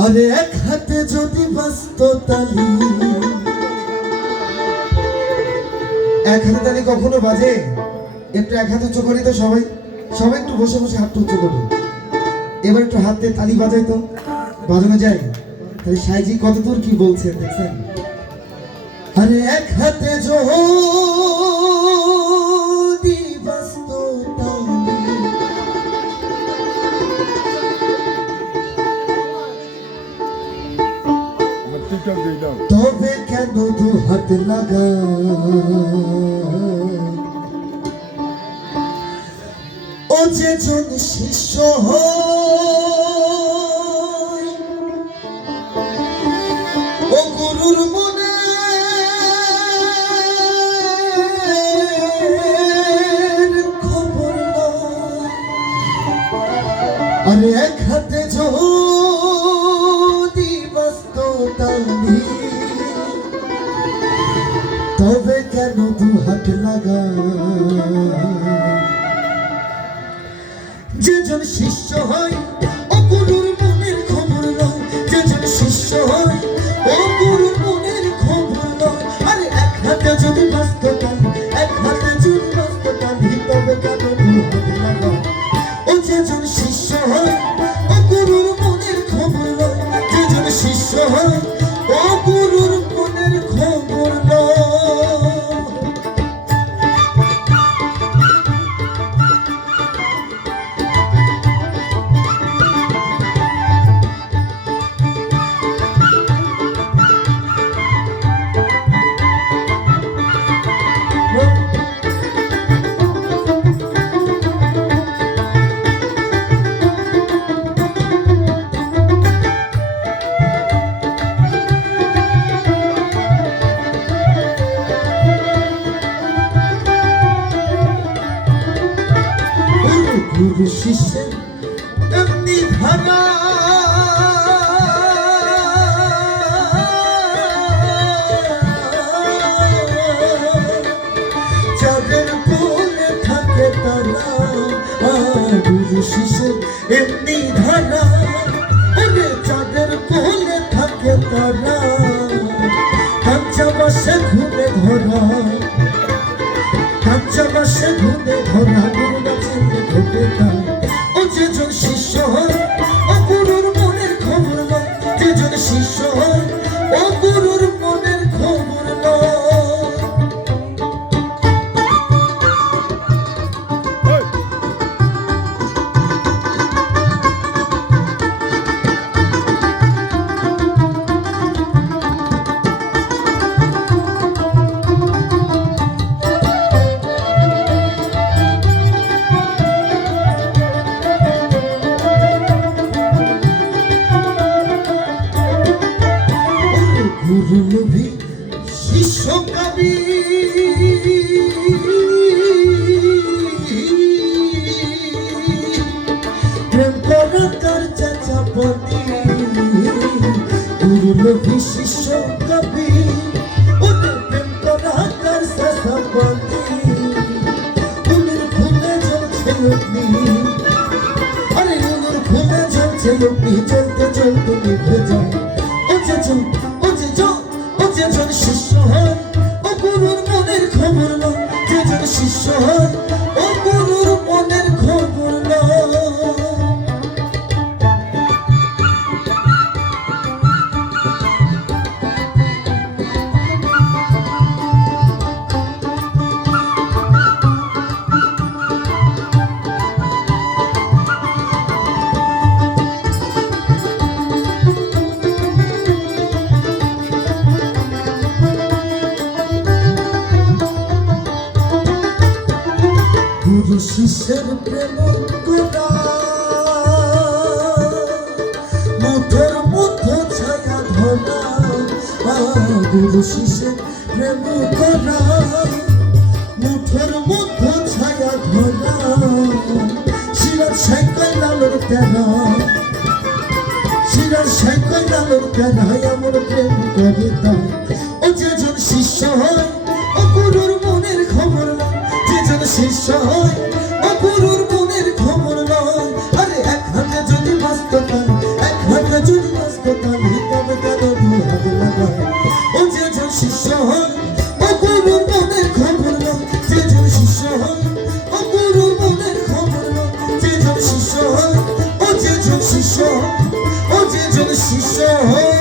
আরে এক হাতে যদি বাজত তালি, এক হাতে তালি কখনো বাজে? একটু এক হাতে উচ্চ করি তো সবাই, সবাই একটু বসে বসে হাতটা উচ্চ করো। এবার একটু হাতে তালি বাজাই তো, বাজানো যায়? তাহলে সাইজি কত দূর কি বলছে দেখছেন? আরে এক হাতে যদি বাজত তালি, তবে কেন দু হাত লাগা? ও যে জন শিষ্য হয়, ও গুরুর মনে খবর নয়। আরে এক হাতে যদি বাজত তালি, তবে কেন দু হাত লাগা? যেজন শিষ্য হয় ও গুরুর মনের খবর নয়, যেজন শিষ্য হয় ও গুরুর মনের খবর নয়। আরে এক হাতে যদি বাজত তালি, এক হাতে যদি বাজত তালি, তবে কেন দু হাত লাগা? ও যেজন শিষ্য হয় ও গুরুর মনের খবর নয়, যেজন শিষ্য হয় ও গুরুর মনের খবর নয়। গুরু শিষ্যের এমনি ধারা, যাদের কোলে থাকে তারা। গুরু শিষ্যের এমনি ধারা, ওরে যাদের কোলে থাকে তারা। কাঁচা বাসে ঘুরে ধরা, কাঁচা বাসে ঘুরে ধরা, গুরু না চিনলে ঘটে তা। ও যেজন শিষ্য হয় ও গুরুর মনের খবর নয়, যেজন শিষ্য হয় ও গুরুর মনের খবর নয়। গুরু লোভী শিষ্য কবি, প্রেম করা তার চাচাপতি। গুরু লোভী শিষ্য কবি, ওদের প্রেম করা তার চাচাপতি। উনুর খুলে জ্বলছে অগ্নি, আরে উনুর খুলে জ্বলছে অগ্নি, জ্বলতে জ্বলতে নিভে যায়। যেজন শিষ্য হয় ও গুরুর মনের খবর নয়, যেজন শিষ্য হয় ও গুরুর মনের খবর নয়। গুরু শিষ্যের প্রেম করা, মুঠোর মধ্যে ছায়া ধরা। গুরু শিষ্যের প্রেম করা, মুঠোর মধ্যে ছায়া ধরা। শিরার সাইকেল আলোর তেরা, শিরার সাইকেল আলোর তেরা, আমার প্রেম করে দাও। ও যেজন শিষ্য হয় ও গুরুর মনের খবর নয়, যেজন শিষ্য হয় ও গুরুর মনের খবর নয়। আরে এক হাতে যদি বাজত তালি, এক হাতে যদি ব্যস্ত তালি তবে কেন দুহাত লাগায় ও যেজন শিষ্য হয় ও গুরুর মনের খবর লয় যেজন শিষ্য হয় ও গুরুর মনের খবর লয় যেজন শিষ্য হয় ও যেজন শিষ্য ও যেজন শিষ্য হয়